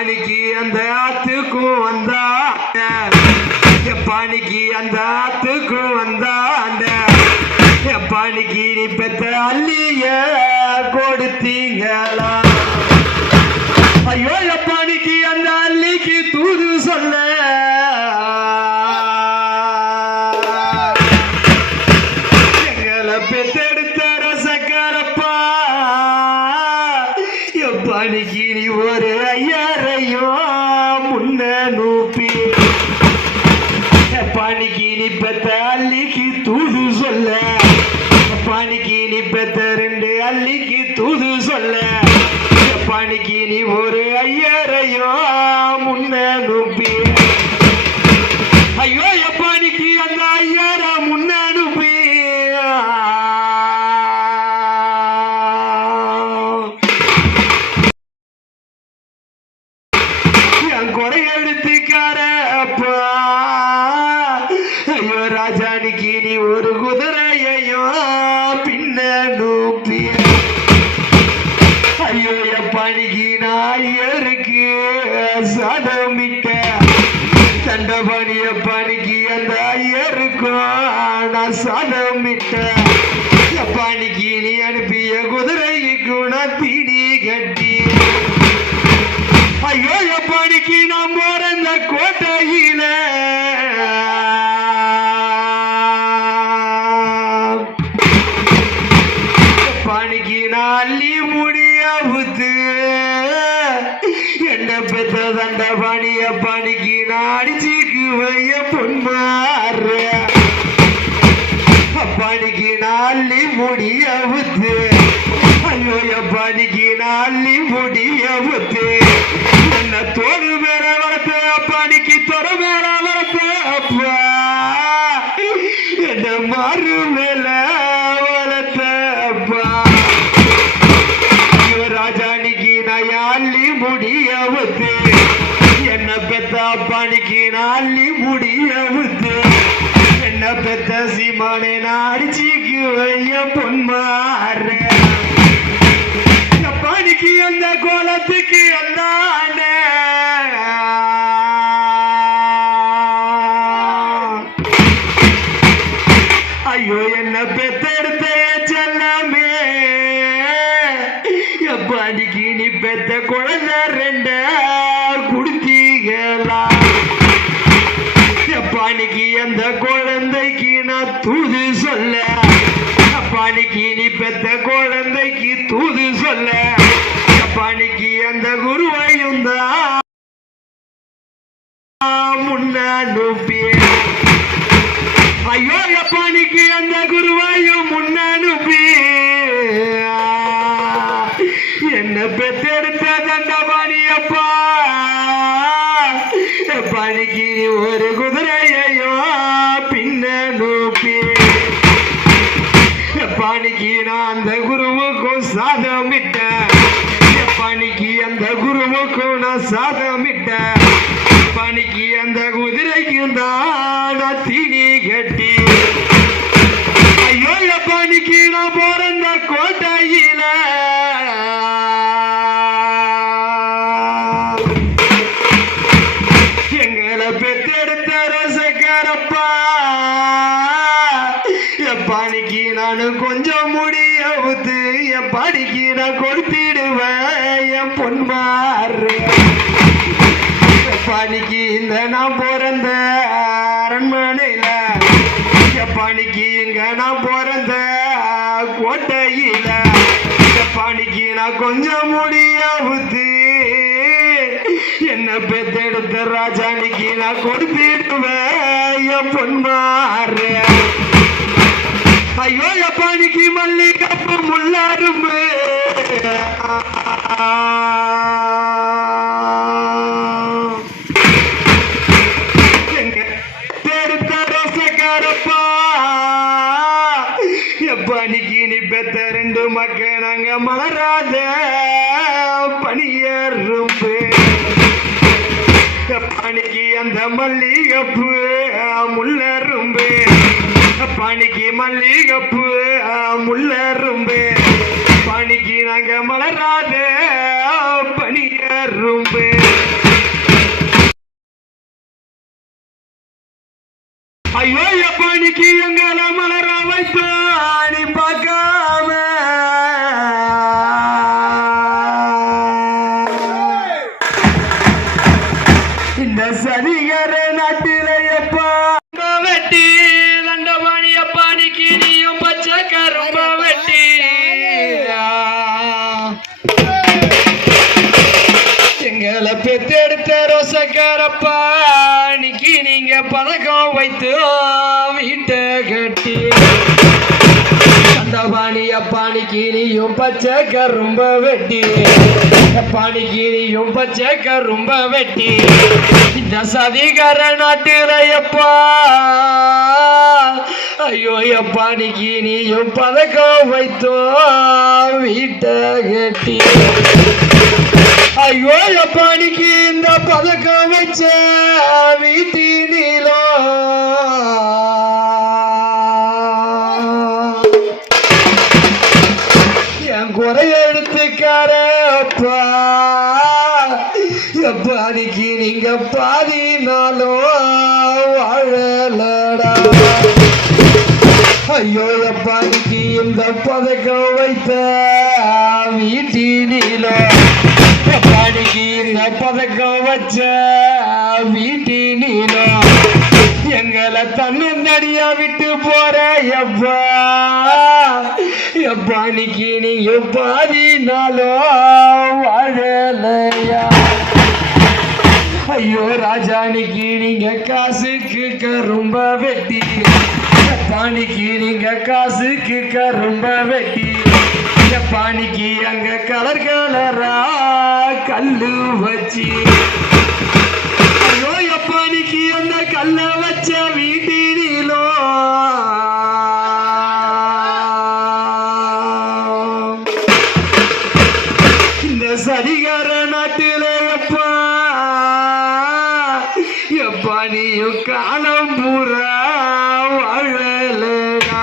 எப்பானிக்கு அந்த ஆத்துக்கும் வந்தா எப்பானிக்கு அந்த ஆத்துக்கும் வந்தாண்ட எப்பானிக்கு நீ பெத்த அள்ளிய கொடுத்தீங்களா ஐயோ எப்பானிக்கு அந்த அள்ளிக்கு தூது சொல்ல எங்களை பெத்தெடுத்த ரசக்காரப்பா எப்பானிக்கு நீ ஒரு ஐயாரையும் முன்ன நூப்பி எப்பானிக்கு நீ பெத்த அள்ளிக்கு தூது சொல்ல எப்பானிக்கு நீ பெத்த 2 அள்ளிக்கு தூது சொல்ல எப்பானிக்கு நீ ஒரு ஐயாரையும் முன்ன நூப்பி ஐயோ எப்பானிக்கு அந்த ஐயாரம் முன்ன நூப்பி என் குறை எடுத்துக்கார அப்பா ஐயோ ராஜானிக்கு நீ ஒரு குதிரையையும் பின்ன நூப்பி ஐயோ எப்பானிக்கு நான் ஐயருக்கு சாதமிட்ட தண்டபாணி எப்பானிக்கு அந்த ஐயருக்கும் நான் சாதமிட்ட எப்பானிக்கு நீ அனுப்பிய குதிரைக்கு நான் தீனி கட்டி ஐயோ எப்பானிக்கு நான் போறந்த கோட்டையில எப்பானிக்கு நான் அள்ளி முடியாவுத்து என்ன பெத்த தண்டபாணி எப்பானிக்கு நான் அடிச்சுக்கு வைய பொன்மாறு அப்பானிக்கு நான் அள்ளி முடியாவுத்து ஐயோ எப்பானிக்கு நான் அள்ளி முடியாவுத்து என்ன தோடு மேல வளர்த்த அப்பானிக்கு தொட மேல வளர்த்த அப்பா என்ன மாறு மேல வளர்த்த அப்பா ஐயோ ராஜானிக்கு நான் அள்ளி முடியாவுத்து என்ன பெத்த அப்பானிக்கு நான் அள்ளி முடியாவுத்து என்ன பெத்த சீமானே நான் அடிச்சுக்கு வைய பொன்மாறு எப்பானிக்கு அந்த கோலத்துக்கு அந்தாண்ட ஐயோ என்ன பெத்தெடுத்த செல்லமே எப்பானிக்கு நீ பெத்த குழந்தை 2 குடுத்தீங்களா எப்பானிக்கு அந்த குழந்தைக்கு நான் தூது சொல்ல எப்பானிக்கு நீ பெத்த குழந்தைக்கு தூது சொல்ல எப்பானிக்கு அந்த குருவையும் தான் முன்ன நூப்பி ஐயோ எப்பானிக்கு அந்த குருவையும் முன்ன நூப்பி என்ன பெத்தெடுத்த தண்டபாணி அப்பா எப்பானிக்கு நீ ஒரு குதிரையையும் பின்ன நூப்பி எப்பானிக்கு நான் அந்த குருவுக்கும் சாதமிட்ட எப்பானிக்கு அந்த குருவுக்கும் நான் சாதமிட்ட எப்பானிக்கு அந்த குதிரைக்கும் தான் தீனி கட்டி ஐயோ எப்பானிக்கு நான் போறந்த கோட்டையில எங்களை பெத்தெடுத்த ரசக்காரப்பா எப்பானிக்கு நான் கொஞ்சம் முடியாவுத்து எப்பானிக்கு நான் கொடுத்திடுவேன் என் பொன்மாறு எப்பானிக்கு இந்த நான் பிறந்த அரண்மனையில எப்பானிக்கு இங்க நான் பிறந்த கோட்டையில எப்பானிக்கு நான் கொஞ்சம் முடியாவுத்து என்ன பெத்தெடுத்த ராஜானிக்கு நான் கொடுத்திடுவேன் என் பொன்மாறு ஐயோ எப்பானிக்கு மல்லிகப்பு முள்ளாரும்பு எங்க பெருத்த ரசக்காரப்பா எப்பானிக்கு நீ பெத்த 2 மக்கள் நாங்க மலராத பனியரும்பு எப்பானிக்கு அந்த மல்லிகப்பு முள்ளரும்பு பானிக்கு மல்லிகப்பு முள்ளரும்பு பானிக்கு நாங்க மலராத பனியரும்பு சக்கரப்பா இன்னைக்கு நீங்க பதக்கம் வைத்து வீட்டை கட்டி பாணி அப்பானிக்கு நீயும் பச்சை கரும்ப வெட்டி பாணிக்கு நீயும் பச்சை கரும்ப வெட்டி இந்த சதிகார நாட்டில எப்பா ஐயோ எப்பானிக்கு நீயும் பதக்கம் வைத்தோ வீட்டை கட்டி ஐயோ எப்பானிக்கு இந்த பதக்கம் வச்ச வீட்டினிலோ குறை எடுத்துக்காரப்பா எப்பானிக்கு நீங்க பாதினாலும் வாழலடா ஐயோ எப்பானிக்கு இந்த பதக்கம் வைத்த வீட்டினிலோ எப்பானிக்கு இந்த பதக்கம் வச்ச வீட்டினிலோ எங்களை தன்னந்தடியா விட்டு போற எப்பா எப்பானிக்கு நீங்க பாதினாலும் வாழலையா ஐயோ ராஜானிக்கு நீங்க காசுக்கு கரும்ப வெட்டி எப்பானிக்கு நீங்க காசுக்கு கரும்ப வெட்டி எப்பானிக்கு அங்க கலர் கலரா கல்லு வச்சு ஐயோ எப்பானிக்கு அந்த கல்ல வச்ச வீட்டிலோ இந்த சதிகார நாட்டில எப்பா எப்பா நீயும் காலம் பூரா வாழலடா